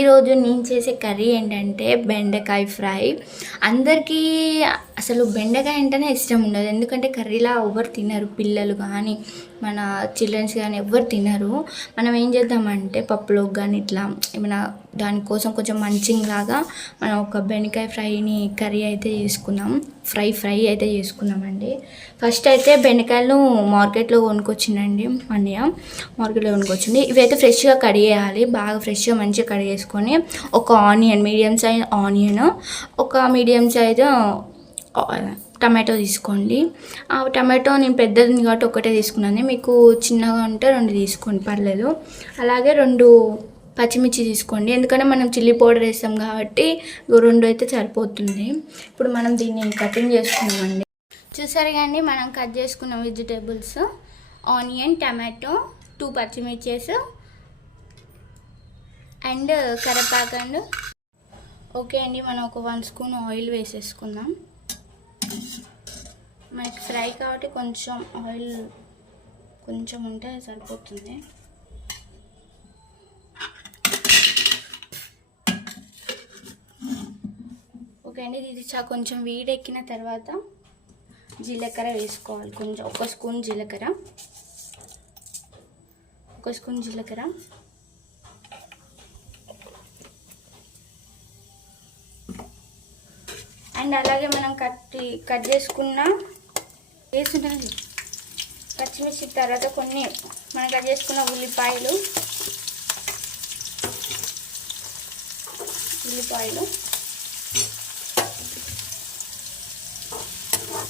ఈరోజు నేను చేసే కర్రీ ఏంటంటే బెండకాయ ఫ్రై. అందరికీ అసలు బెండకాయ అంటేనే ఇష్టం ఉండదు. ఎందుకంటే కర్రీలా ఎవరు తినరు. పిల్లలు కానీ మన చిల్డ్రన్స్ కానీ ఎవ్వరు తినరు. మనం ఏం చేద్దామంటే పప్పులోకి కానీ ఇట్లా ఏమైనా దానికోసం కొంచెం మంచింగ్ లాగా మనం ఒక బెండకాయ ఫ్రైని కర్రీ అయితే చేసుకుందాం. ఫ్రై అయితే చేసుకుందామండి. ఫస్ట్ అయితే బెండకాయలు మార్కెట్లో కొనుక్కొచ్చిందండి అన్నయ్య. మార్కెట్లో కొనుక్కొచ్చింది. ఇవైతే ఫ్రెష్గా కడిగేయాలి. బాగా ఫ్రెష్గా మంచిగా కడిగేసుకొని ఒక ఆనియన్, మీడియం సైజ్ ఆనియన్, ఒక మీడియం సైజ్ టమాటో తీసుకోండి. ఆ టమాటో నేను పెద్దది కాబట్టి ఒకటే తీసుకున్నాను. మీకు చిన్నగా ఉంటే 2 తీసుకోండి, పర్లేదు. అలాగే 2 పచ్చిమిర్చి తీసుకోండి. ఎందుకంటే మనం చిల్లీ పౌడర్ వేస్తాం కాబట్టి 2 అయితే సరిపోతుంది. ఇప్పుడు మనం దీన్ని కటింగ్ చేసుకున్నామండి. చూసారు కానీ మనం కట్ చేసుకున్న వెజిటేబుల్స్ ఆనియన్, టమాటో, 2 పచ్చిమిర్చేస్ అండ్ కరివేపాకు అండ్ ఓకే అండి. మనం ఒక 1 స్పూన్ ఆయిల్ వేసేసుకుందాం. మనకి ఫ్రై కాబట్టి కొంచెం ఆయిల్ కొంచెం ఉంటే సరిపోతుంది. ఓకే అండి. ఇది కొంచెం వేడెక్కిన తర్వాత జీలకర్ర వేసుకోవాలి. కొంచెం ఒక స్పూన్ జీలకర్ర అండ్ అలాగే మనం కట్ చేసుకున్న వేసుంటుంది పచ్చిమిర్చి, తర్వాత కొన్ని మనం కట్ చేసుకున్న ఉల్లిపాయలు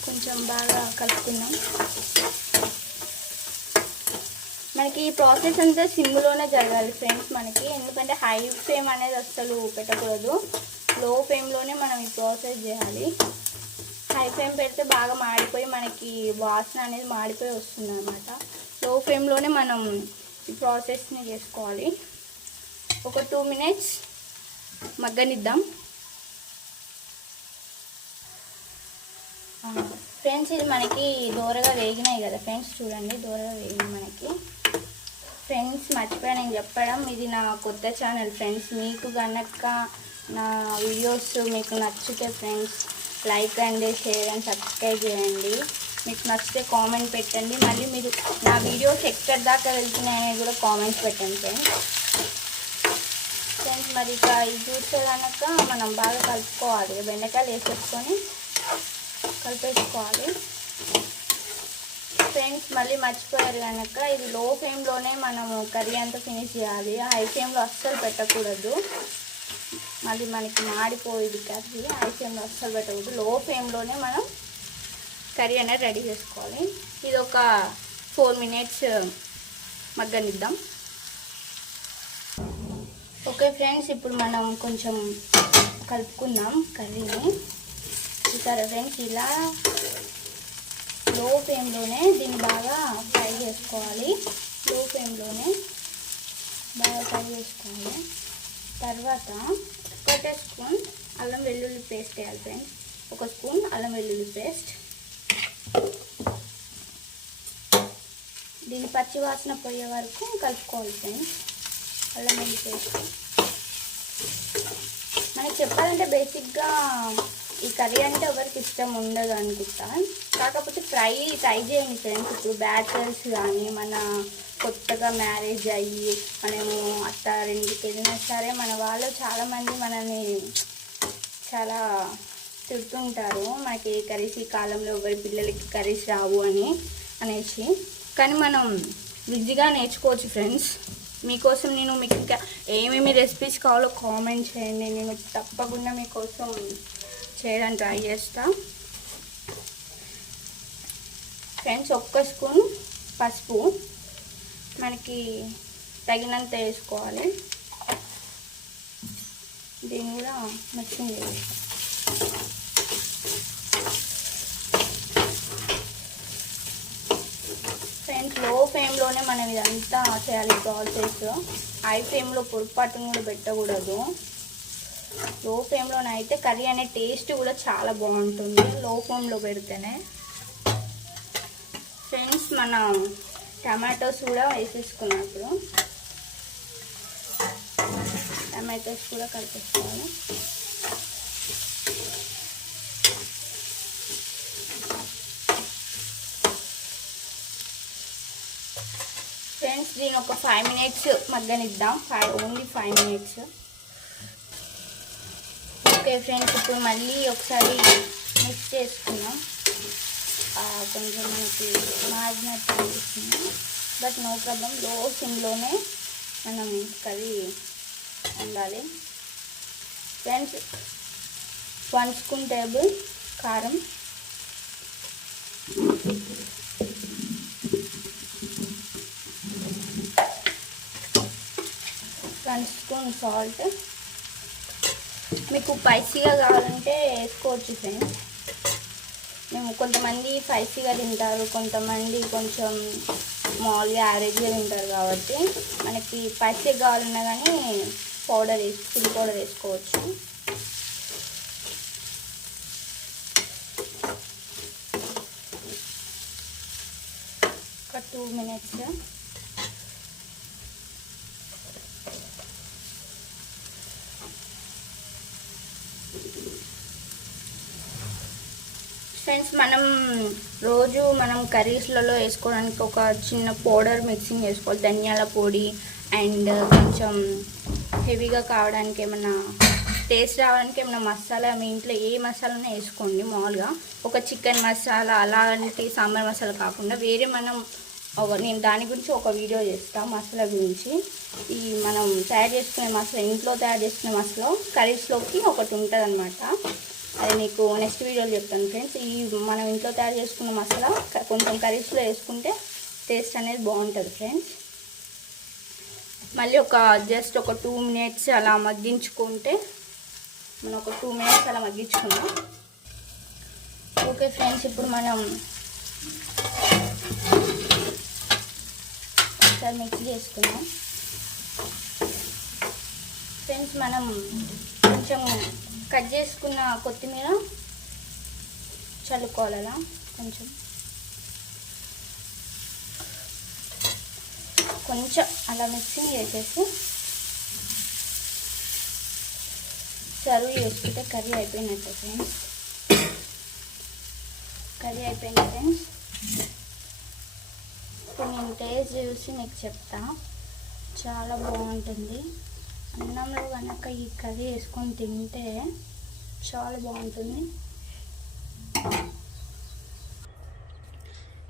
కొంచెం బాగా కలుపుకుందాం. మనకి ఈ ప్రాసెస్ అంతా సిమ్లోనే జరగాలి ఫ్రెండ్స్ మనకి. ఎందుకంటే హై ఫ్లేమ్ అనేది అస్సలు పెట్టకూడదు. లో ఫ్లేమ్లోనే మనం ఈ ప్రాసెస్ చేయాలి. హై ఫ్లేమ్ పెడితే బాగా మాడిపోయి మనకి వాసన అనేది మాడిపోయి వస్తుంది అన్నమాట. లో ఫ్లేమ్లోనే మనం ఈ ప్రాసెస్ని చేసుకోవాలి. ఒక 2 minutes మగ్గనిద్దాం ఫ్రెండ్స్. ఇది మనకి దోరగా వేగినాయి కదా ఫ్రెండ్స్, చూడండి దోరగా వేగినాయి మనకి. ఫ్రెండ్స్ మర్చిపోయా నేను చెప్పడం, ఇది నా కొత్త ఛానల్ ఫ్రెండ్స్. మీకు కనుక నా వీడియోస్ మీకు నచ్చితే friends like and share and subscribe చేయండి. మీకు నచ్చితే కామెంట్ పెట్టండి. మళ్ళీ మీరు నా వీడియోస్ ఎక్కడి దాకా వెళ్తున్నాయనేది కూడా కామెంట్స్ పెట్టండి ఫ్రెండ్స్. మరి ఇక ఇది చూస్తే కనుక మనం బాగా కలుపుకోవాలి. బెండకాయలు వేసేసుకొని కలిపేసుకోవాలి ఫ్రెండ్స్. మళ్ళీ మర్చిపోయారు కనుక ఇది లో ఫ్లేమ్లోనే మనము కర్రీ అంతా ఫినిష్ చేయాలి. హై ఫ్లేమ్లో అస్సలు పెట్టకూడదు, మళ్ళీ మనకి మాడిపోయేది కర్రీ. హై ఫ్లేమ్లో అస్సలు పెట్టకూడదు, లో ఫ్లేమ్లోనే మనం కర్రీ అనేది రెడీ చేసుకోవాలి. ఇది ఒక 4 minutes మగ్గనిద్దాం. ఓకే ఫ్రెండ్స్, ఇప్పుడు మనం కొంచెం కలుపుకుందాం కర్రీని. చూసారా ఫ్రెండ్స్, ఇలా లో ఫ్లేమ్లోనే దీన్ని బాగా ఫ్రై చేసుకోవాలి. లో ఫ్లేమ్లోనే బాగా ఫ్రై చేసుకోవాలి. తర్వాత 1 స్పూన్ అల్లం వెల్లుల్లి పేస్ట్ వేయాలి ఫ్రెండ్స్. 1 స్పూన్ అల్లం వెల్లుల్లి పేస్ట్. దీన్ని పచ్చి వాసన పోయే వరకు కలుపుకోవాలి ఫ్రెండ్స్. అల్లం వెల్లుల్లి పేస్ట్ మనకి చెప్పాలంటే బేసిక్గా ఈ కర్రీ అంటే ఎవరికి ఇష్టం ఉండదు అనుకుంటా. కాకపోతే ట్రై చేయండి ఫ్రెండ్స్. ఇప్పుడు బ్యాచిలర్స్ కానీ మన కొత్తగా మ్యారేజ్ అయ్యి మనము అత్తారింటికి వెళ్ళినా సరే మన వాళ్ళు చాలామంది మనల్ని చాలా తిడుతుంటారు. మనకి ఏ కర్రీస్ ఈ కాలంలో ఎవరి పిల్లలకి కర్రీస్ రావు అనేసి. కానీ మనం ఈజీగా నేర్చుకోవచ్చు ఫ్రెండ్స్. మీకోసం నేను మీకు ఇంకా ఏమేమి రెసిపీస్ కావాలో కామెంట్ చేయండి. నేను తప్పకుండా మీకోసం చేయడానికి ట్రై చేస్తా ఫ్రెండ్స్. 1 స్పూన్ పసుపు మనకి తగినంత వేసుకోవాలి. దీన్ని కూడా మిక్సింగ్ చేయాలి. ఫ్రెండ్స్ లో ఫ్లేమ్లోనే మనం ఇదంతా చేయాలి ప్రాసెస్. హై ఫ్లేమ్లో పొరపాటును కూడా పెట్టకూడదు. లో ఫ్లేమ్లోనే అయితే కర్రీ అనే టేస్ట్ కూడా చాలా బాగుంటుంది లో ఫ్లేమ్లో పెడితేనే. ఫ్రెండ్స్ మనం టమాటోస్ కూడా వేసేసుకున్నప్పుడు టమాటోస్ కూడా కలిపేసుకోవాలి. ఫ్రెండ్స్ దీని ఒక 5 మినిట్స్ మగ్గనిద్దాం. Only 5 minutes. ఓకే ఫ్రెండ్స్, ఇప్పుడు మళ్ళీ ఒకసారి మిక్స్ చేసుకున్నాం. కొంచెం మనకి మారినట్టు అనిపిస్తుంది, బట్ నో ప్రాబ్లం. లో సిమ్లోనే మనం కర్రీ ఉండాలి. ఫ్రెండ్స్ 1 స్పూన్ టేబుల్ కారం, 1 స్పూన్ సాల్ట్. మీకు స్పైసీగా కావాలంటే వేసుకోవచ్చు ఫ్రెండ్స్. మేము కొంతమంది స్పైసీగా తింటారు, కొంతమంది కొంచెం మామూలుగా యావరేజ్గా తింటారు కాబట్టి మనకి స్పైసీగా కావాలన్నా కానీ చిల్లీ పౌడర్ వేసుకోవచ్చు. ఒక 2 మినిట్స్. ఫ్రెండ్స్ రోజు మనం కర్రీస్లలో వేసుకోవడానికి ఒక చిన్న పౌడర్ మిక్సింగ్ వేసుకోవాలి. ధనియాల పొడి అండ్ కొంచెం హెవీగా కావడానికి ఏమన్నా టేస్ట్ రావడానికి ఏమన్నా మసాలా మీ ఇంట్లో ఏ మసాలానే వేసుకోండి. మామూలుగా ఒక చికెన్ మసాలా అలాంటి సాంబార్ మసాలా కాకుండా వేరే నేను దాని గురించి ఒక వీడియో చేస్తాను మసాలా గురించి. ఈ మనం తయారు చేసుకునే మసాలా, ఇంట్లో తయారు చేసుకునే మసాలా కర్రీస్లోకి ఒకటి ఉంటుంది అనమాట. అది మీకు నెక్స్ట్ వీడియోలో చెప్తాను ఫ్రెండ్స్. మనం ఇంట్లో తయారు చేసుకున్న మసాలా కొంచెం కర్రీస్లో వేసుకుంటే టేస్ట్ అనేది బాగుంటుంది ఫ్రెండ్స్. మళ్ళీ జస్ట్ ఒక 2 మినిట్స్ అలా మగ్గించుకుంటే మనం ఒక 2 మినిట్స్ అలా మగ్గించుకున్నాం. ఓకే ఫ్రెండ్స్, ఇప్పుడు మనం ఒకసారి మిక్స్ చేసుకున్నాం. ఫ్రెండ్స్ మనం కొంచెం కట్ చేసుకున్న కొత్తిమీర చల్లుకోవాలి. అలా కొంచెం అలా మిక్సింగ్ చేసేసి సర్వ్ చేసుకుంటే కర్రీ అయిపోయినట్టు ఫ్రెండ్స్. కర్రీ అయిపోయింది ఫ్రెండ్స్. ఇప్పుడు నేను టేస్ట్ చూసి మీకు చెప్తా. చాలా బాగుంటుంది. అన్నంలో కనుక ఈ కర్రీ వేసుకొని తింటే చాలా బాగుంటుంది.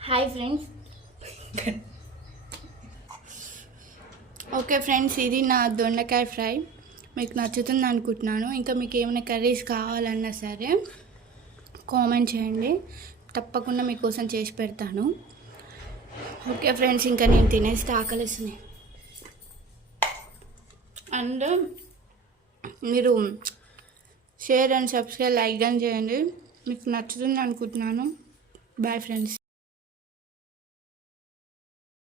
Hi friends. ఓకే ఫ్రెండ్స్, ఇది నా దొండకాయ ఫ్రై. మీకు నచ్చుతుంది అనుకుంటున్నాను. ఇంకా మీకు ఏమైనా కర్రీస్ కావాలన్నా సరే కామెంట్ చేయండి, తప్పకుండా మీకోసం చేసి పెడతాను. ఓకే ఫ్రెండ్స్, ఇంకా నేను తినేస్తే ఆకలిస్తున్నాయి. అండ్ మీరు షేర్ అండ్ సబ్స్క్రైబ్, లైక్ అని చేయండి. మీకు నచ్చుతుంది అనుకుంటున్నాను. Bye friends.